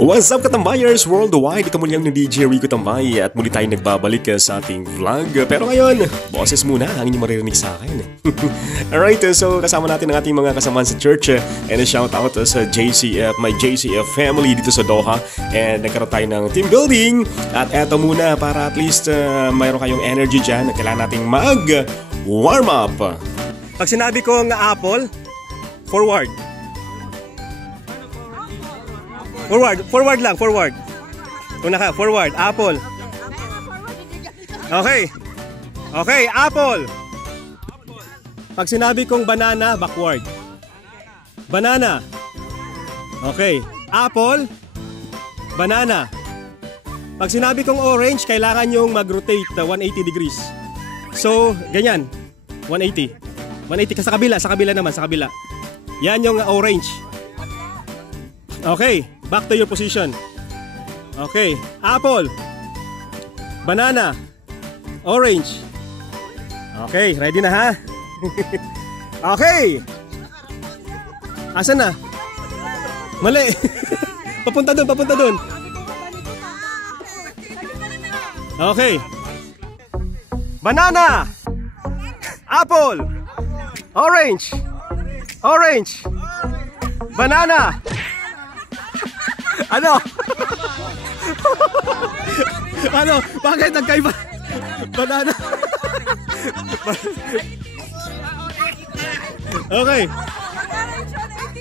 What's up katambayers worldwide? Ito muli ang DJ Rico Tambay at muli tayong nagbabalik sa ating vlog. Pero ngayon, boses muna ang inyong maririnig sa akin. Alright, so kasama natin ang ating mga kasamaan sa church and a shout out sa JCF, my JCF family dito sa Doha. And nagkaroon tayo ng team building at eto muna para at least mayroon kayong energy dyan. Kailangan nating mag-warm up. Pag sinabi kong apple, forward. Forward lang, forward. Una ka, forward, apple. Okay. Okay, apple. Pag sinabi kong banana, backward. Banana. Okay, apple, banana. Pag sinabi kong orange, kailangan yung mag-rotate 180 degrees. So, ganyan. 180. 180 ka sa kabila naman, sa kabila. Yan yung orange. Okay, back to your position. Okay, apple, banana, orange. Okay, ready na ha? Okay. Asan na? Mali. Papunta dun. Okay. Banana, apple, orange, banana. Ano? Ano? Bakit nagkaiba? Banana. Okay.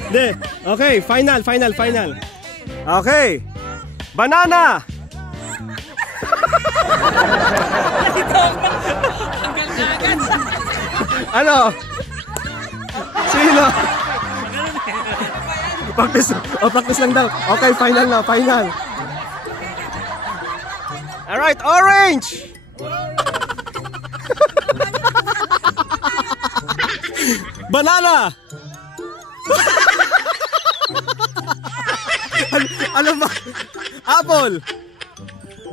De. Okay, final. Okay. Banana. Ano? Sino? Practice lang daw. Okay, final na, final. Alright, orange! Banana! Ano ba? Apple!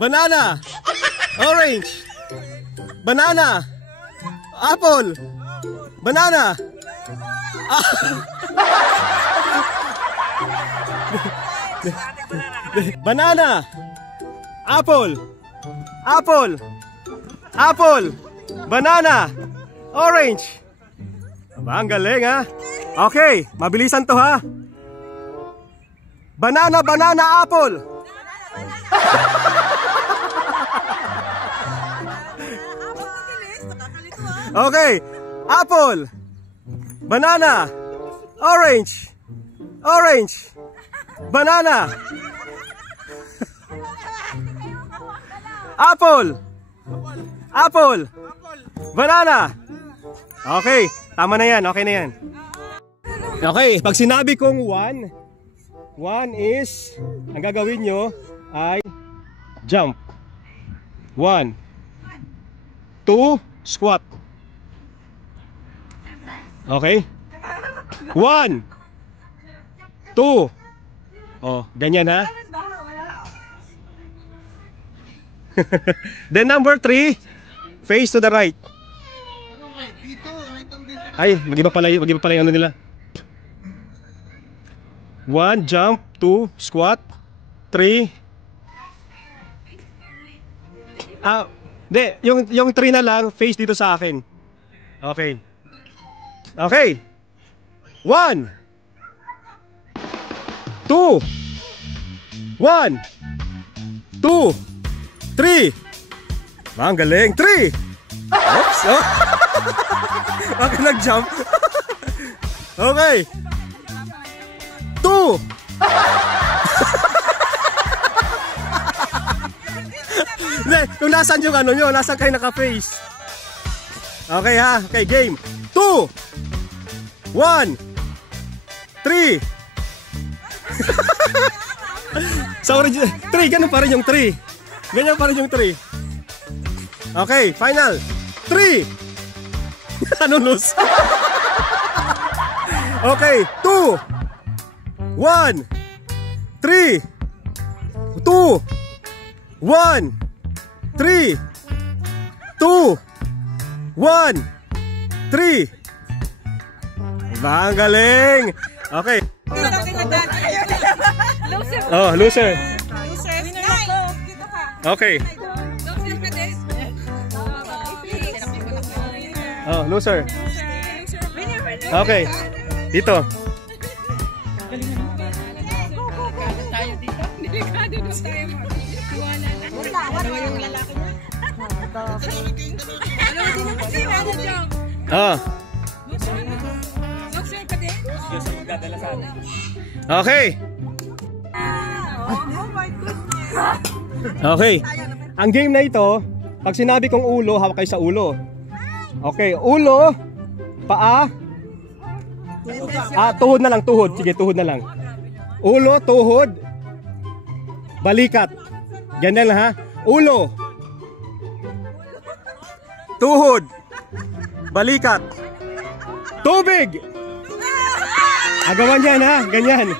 Banana! Orange! Banana! Apple! Banana! Banana, apple, banana, orange. Aba, ang galing ha. Okay, mabilisan to ha. Banana, apple. Okay, apple, banana, orange, banana, apple, banana. Okay, tama na yan, okay na yan. Okay, pag sinabi kong one is, ang gagawin nyo ay jump. 1, 2, squat. Okay? 1, 2. Oh, ganyan ha. Then number 3, face to the right. Ay, mag-iba pala yung ano nila. 1, jump, 2, squat, 3. Yung 3 na lang, face dito sa akin. Okay. Okay. 1, 2, 1, 2, 3. Ang galing. 3. Oops. Oh. Okay, nag-jump. Okay. 2. Hindi, kung nasan yung ano nyo, nasan kayo naka-face. Okay ha, okay, game. 2, 1, 3. Sa original 3, ganun pa rin yung 3. Ganyan pa rin yung 3. Okay, final 3. Ano lose? Okay, 2, 1, 3, 2, 1, 3, 2, 1, 3. Diba? Ang galing. Okay. Oh, loser. Loser. Okay. Oh, loser. Okay. Dito. Ah. Okay. Okay. Ang game na ito, pag sinabi kong ulo, hawak kayo sa ulo. Okay, ulo, paa. Tuhod na lang, tuhod. Sige, tuhod na lang. Ulo, tuhod, balikat. Ganyan lang ha. Ulo, tuhod, balikat, tubig. Agawan yan ha, ganyan.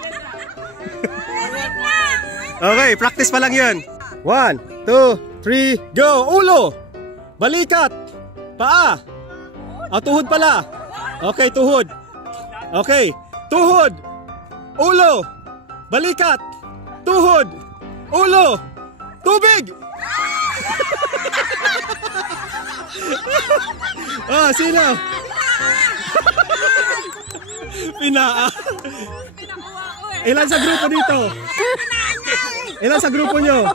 Okay, practice pa lang yun. 1, 2, 3, go! Ulo, balikat, paa. Tuhod pala. Okay, tuhod. Okay, tuhod, ulo, balikat, tuhod, ulo, tubig. Sino? Pinaa. Ilan sa grupo dito? Ilan sa grupo nyo?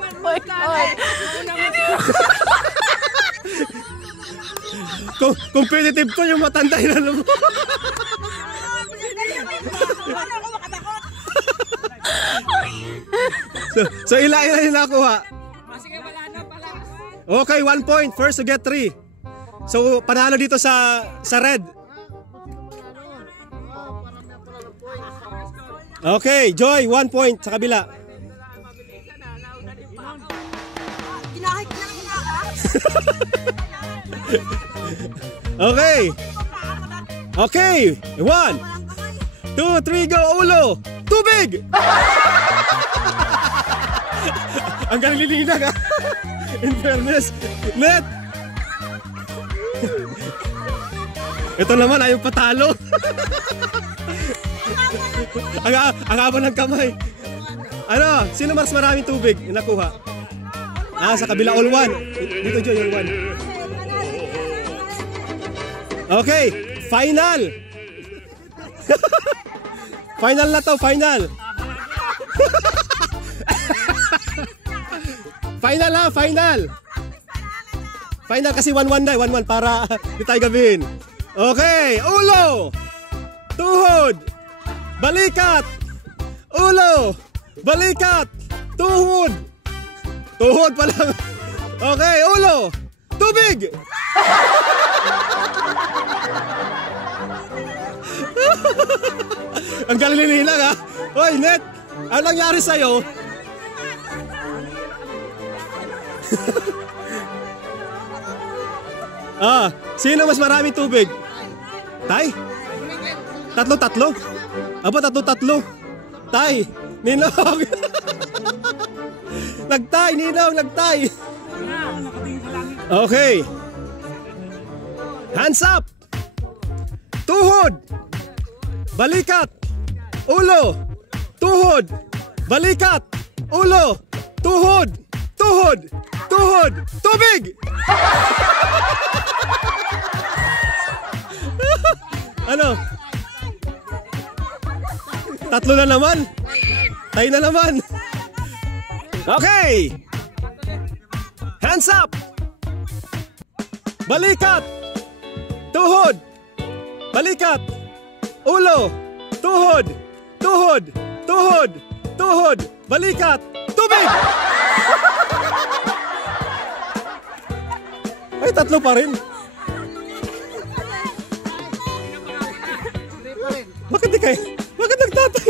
Competitive to yung matanda ilan mo. So ilan yung nakuha? Okay, 1 point. First to get 3. So panalo dito sa red. Okay, Joy, 1 point sa kabila. Okay. Okay, 1, 2, 3, go. Ulo, tubig. Ang galing lilinag ha. In fairness. Net. Ito naman ayaw patalo. Ang haba ng kamay. Ano? Sino mas maraming tubig nakuha? Sa kabila, all one. Dito Joy, all one. Okay, final. Final na to, final. Final ha, final. Final kasi 1-1 na, 1-1 para di tayo gabihin. Okay, ulo, tuhod, balikat, ulo, balikat, tuhod. Tuhod pa lang. Okay, ulo, tubig. Ang galing lang ha. Hoy, Net, ano nangyari sa'yo? Sino mas maraming tubig? Tay? Tatlo? Aba, tatlo. Tay, Ninong. Nagtay, Ninong, nagtay. Okay. Hands up. Tuhod, balikat, ulo, tuhod, balikat, ulo, tuhod, tubig. Ano? Tatlo na naman. Tayo na naman. Okay. Hands up. Balikat, tuhod, balikat, ulo, tuhod, balikat, tubig. Ay, tatlo pa rin. Bakit di kayo? Bakit nagtatay?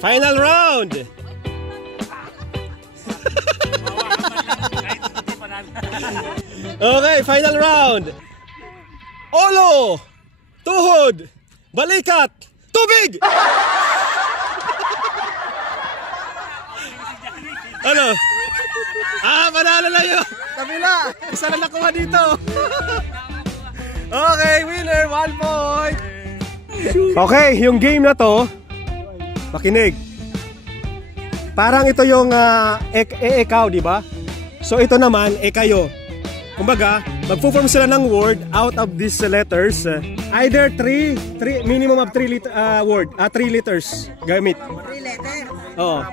Final round. Okay, final round. Ulo, tuhod, balikat, tubig. Ano? Panalo na yun. Kabila. Isa na nakuha dito. Okay, winner, 1 point. Okay, yung game na to, makinig. Parang ito yung ikaw, di ba? So ito naman, kayo. Kumbaga, magpo-form sila ng word out of these letters. Either 3 minimum of 3 letters gamit. 3 letters. Oo.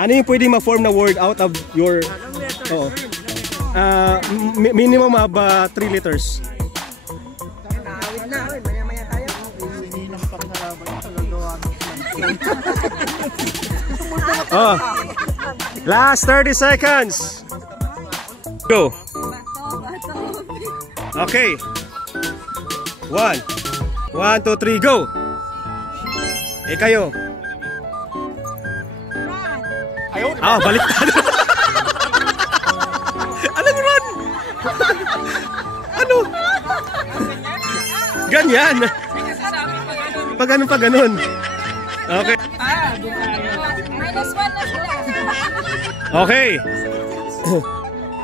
Ano yung pwedeng ma-form na word out of your minimum of 3 letters. Wait na, maya-maya tayo. Last 30 seconds. Go. Okay. 1, 2, 3, go. Kayo. Baliktad. Anong run? Ano? Ganyan. Pag ganun. Okay. Minus 1 na sila. Okay.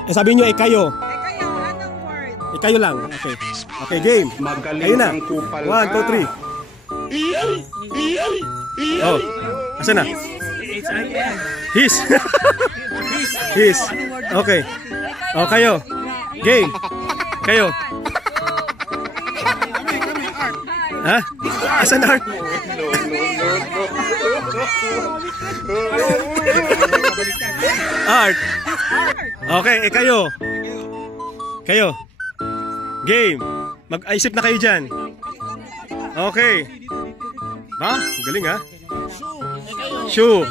Sabi nyo, kayo. Kayo, anong word? Kayo lang. Okay. Okay, game. Kayo na. 1, 2, 3. Oh. Asan na? His. His. Okay. Oh, kayo. Game. Kayo. Ha? Asan na? Art. Okay, kayo. Kayo. Game. Mag-isip na kayo dyan. Okay. Ha? Galing ha? Shoe.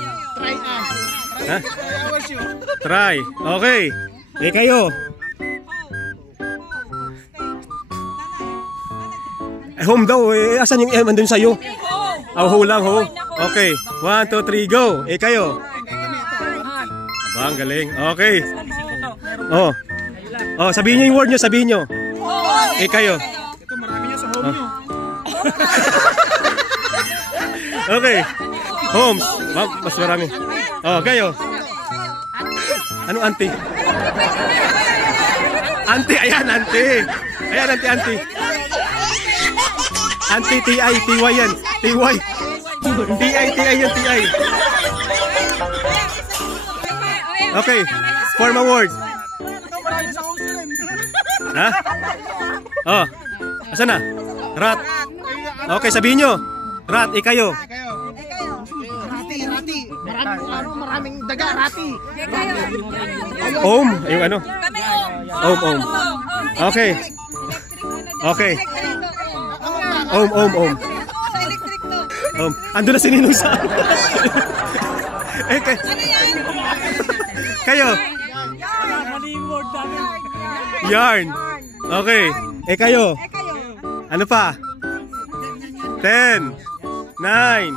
Ha? Try. Okay. Kayo. Home daw. Asan yung andun sa'yo? Ho lang, ho. Okay. 1, 2, 3, go. Kayo. Aba, ang galing. Okay. Sabihin nyo yung word nyo, sabihin nyo. Kayo. Ito, marami niya sa home nyo. Okay. Home. Mas marami. Kayo. Ano auntie? Auntie, ayan, auntie. Ayan, auntie. Auntie, T-I, T-Y yan. T-Y. T-I yan, T-I. Okay. Form a word. Ha? Asan na? Rat. Okay, sabihin nyo. Rat, kayo. Rati. Maraming daga, rati. Om, yung ano? Om. Okay. Okay. Om. Sa electric to. Ando na si Ninong sa... Kayo. Yarn. Okay. Kayo. Ano pa? 10, 9,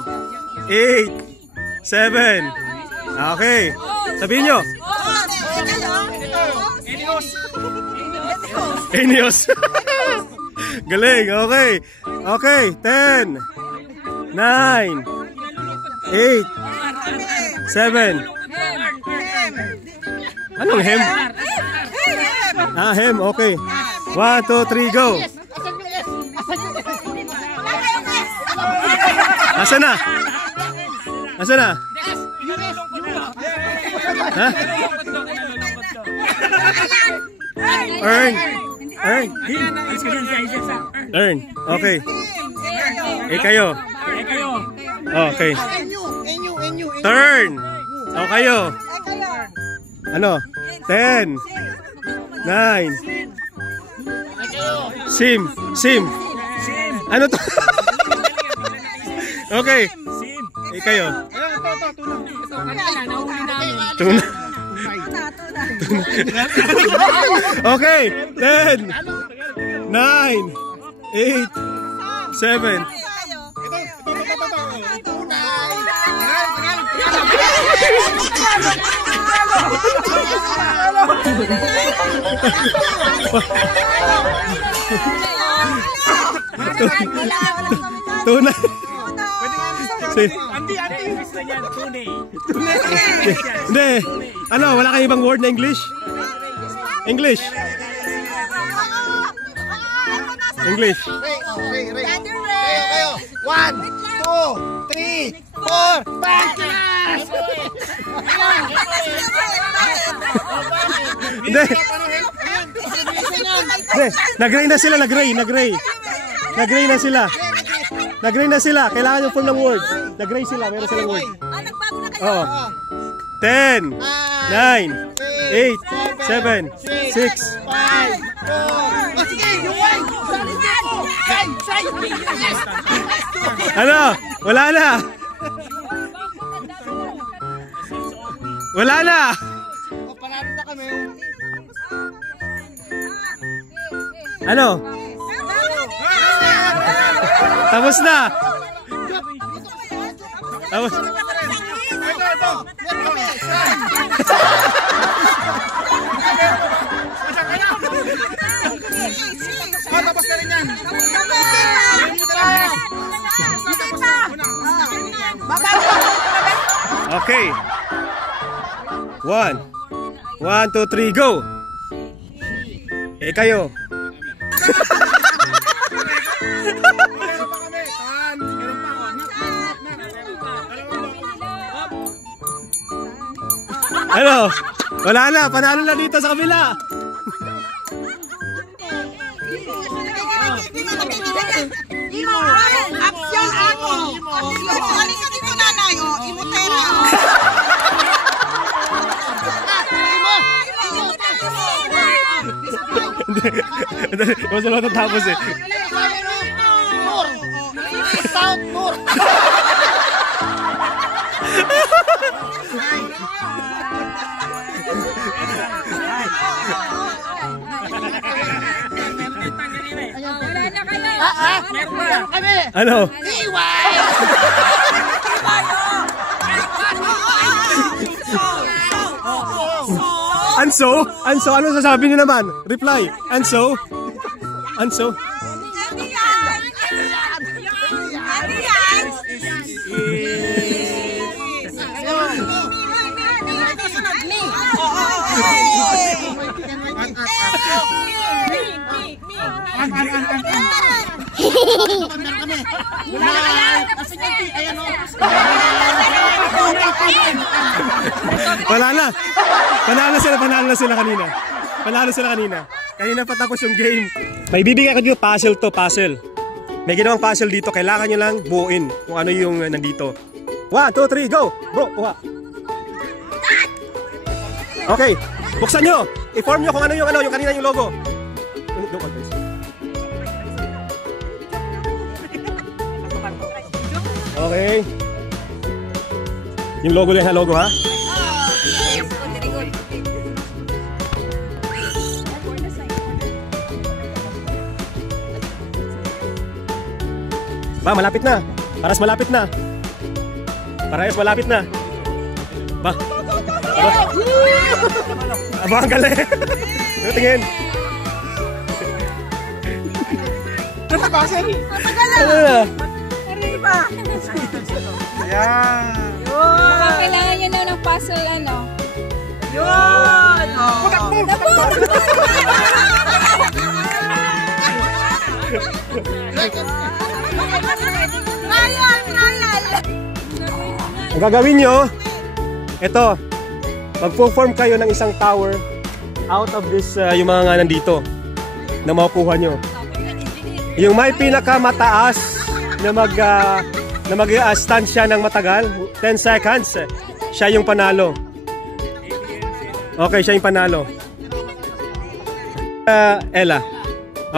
8, 7. Okay. Sabihin nyo. Enios. Galing. Okay. Okay. 10, 9, 8, 7. Anong hem? Hem. Okay. 1, 2, 3, go. Asan na? Asan na? Ha? Earn. Okay. Kayo. Okay. Turn. Kayo. Ano? 10, 9. Sim. Ano to? Okay. Kayo. Tuna. Okay. 10, 9, 8, 7. Tuna. Hindi. Ano, wala kayong ibang word na English? English. 1, 2, 3, 4, 5! Hindi. Hindi. Nag-gray na sila, nag-gray. Nag-gray na sila. Nag-gray na sila. Kailangan yung form ng word. Nag-gray sila, meron silang word. Nagbago na kayo. Oh. 10, 9, 8, 7, 6. 5, 4, sige, yung 1! Ano? Wala na. Wala na. O, panalo na kami. Ano? Tapos na. Tapos. Tapos na rin yan. Okay. 1, 2, 3, go. Eh kayo. Ano? Wala na, panalo na dito sa kabila. Action ako. Alis ka dito, nanay. Imutera. Hindi, mas wala natapos eh. South North. Ano? Anso? Anso? Ano sasabi niyo naman? Reply. Anso? Anso? Wala na. Panalo na sila kanina. Panalo sila kanina. Kanina pa tapos yung game. May bibigyan ko dito puzzle to, puzzle. May ginawang puzzle dito, kailangan nyo lang buuin kung ano yung nandito. 1, 2, 3, go! Bro, kuha. Okay, buksan nyo. I-form nyo kung ano yung kanina yung logo. Okay. Yung logo din ha, logo ha? Ba, malapit na. Parehas malapit na. Parehas malapit na. Ba. Aba, ang galing. Tingin. Matagal Ano na? Arriba. Ayan. Baka kailangan nyo na ng puzzle, ano? Yun. Ang gagawin nyo, ito, magpo-form kayo ng isang tower out of this, yung mga nga nandito na makukuha nyo. Yung may pinakamataas na mag-stand siya ng matagal, 10 seconds, siya yung panalo. Okay, siya yung panalo. Ella.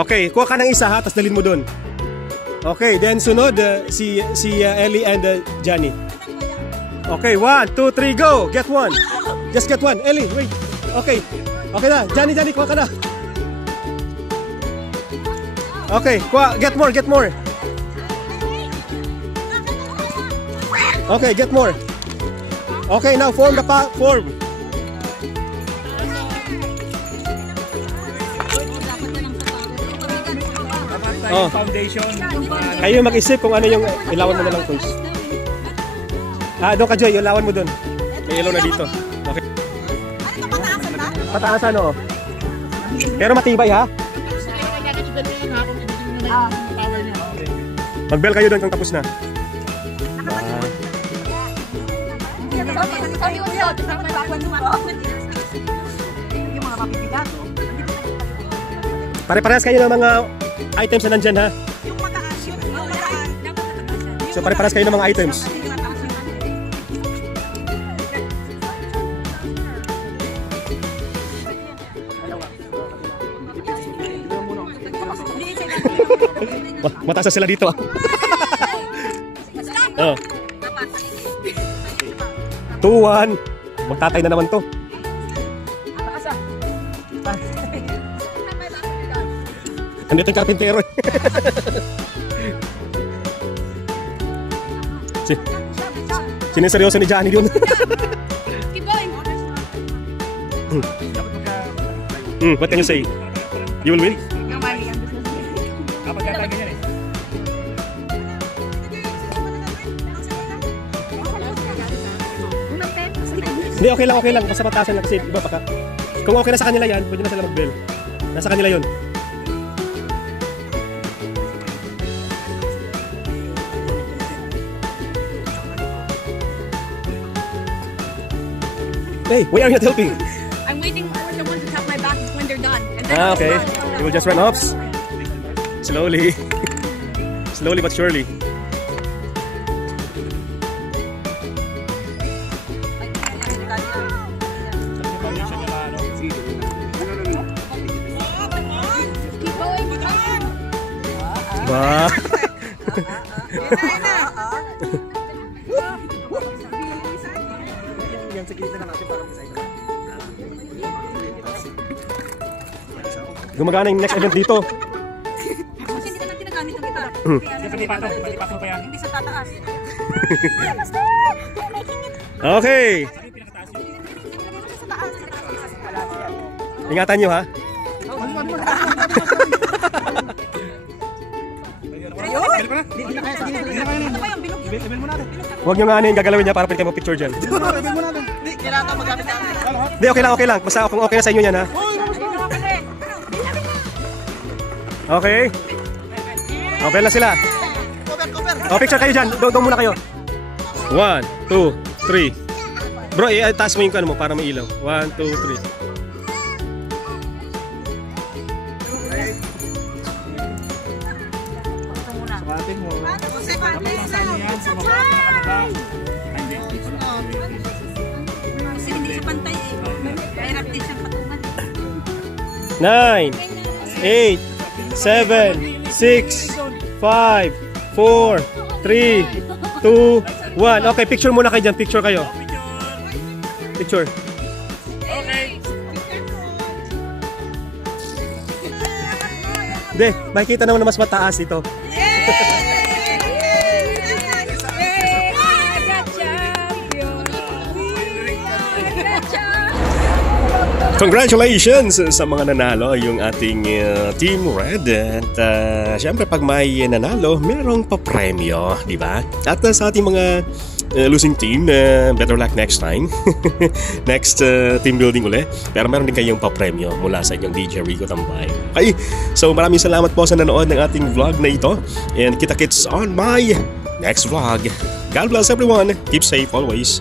Okay, kuha ka ng isa ha, tapos dalhin mo dun. Okay, then sunod si Ellie and Johnny. Okay, 1, 2, 3, go! Get one. Just get one. Ellie, wait. Okay. Okay na. Johnny, kuha ka na. Okay, kuha. Get more. Okay, get more. Okay, now form the form. Oh. Foundation. Kayo mag-isip kung ano yung ilawan mo na lang first. Doon ka Joy, ilawan mo doon. May ilaw na dito. Okay. Ano ba, pataasan ba? Pataasan oo. Pero matibay ha. Mag-bell kayo doon kung tapos na. Pare-parehas kayo ng mga items na nandyan ha. Yung mataas, yung mataas. So pare-parehas kayo ng mga items. Mataas na sila dito ah. Oh. 2-1. Magtatay na naman to. Andito yung karpintero. Siniseryoso ni Johnny yun. Keep going. What can you say? You will win? Kapag kata ganyan eh. Hindi, okay lang. Basta patasan lang kasi iba baka. Kung okay na sa kanila yan, pwede na sila mag-bell. Nasa kanila yun. Hey, why are you not helping? I'm waiting for the ones to tap my back when they're done. And then Ah, okay. You will just run hops. Slowly. Slowly but surely. Keep going. Ba. Gumagana yung next event dito. Kasi hindi na ginagamit ang gitara. Pati pato pa yan. Hindi sa tataas. Okay. Ingatan nyo ha. Huwag nyo nga ano yung gagalawin niya para pwede kayo mag-picture dyan. Hindi, okay lang. Basta kung okay na sa inyo yan ha. Okay. Okay na sila. O, picture kayo dyan. Doon muna kayo. 1, 2, 3. Bro, taas mo yung ano mo para may ilaw. 1, 2, 3. Sukatin mo. Kasi pati Sa baba, nakababa. Kasi hindi siya pantay eh. Mahirap din siyang patungan. 9, 8, 7, 6, 5, 4, 3, 2, 1. Okay, picture muna kayo dyan. Picture kayo. Picture. Hindi, makikita naman na mas mataas ito. Congratulations sa mga nanalo, yung ating Team Red. At syempre pag may nanalo, merong papremyo, di ba? At sa ating mga losing team, better luck next time. Next team building uli. Pero meron din kayong papremyo mula sa inyong DJ Rico Tambay. Okay, so maraming salamat po sa nanood ng ating vlog na ito. And kita-kits on my next vlog. God bless everyone. Keep safe always.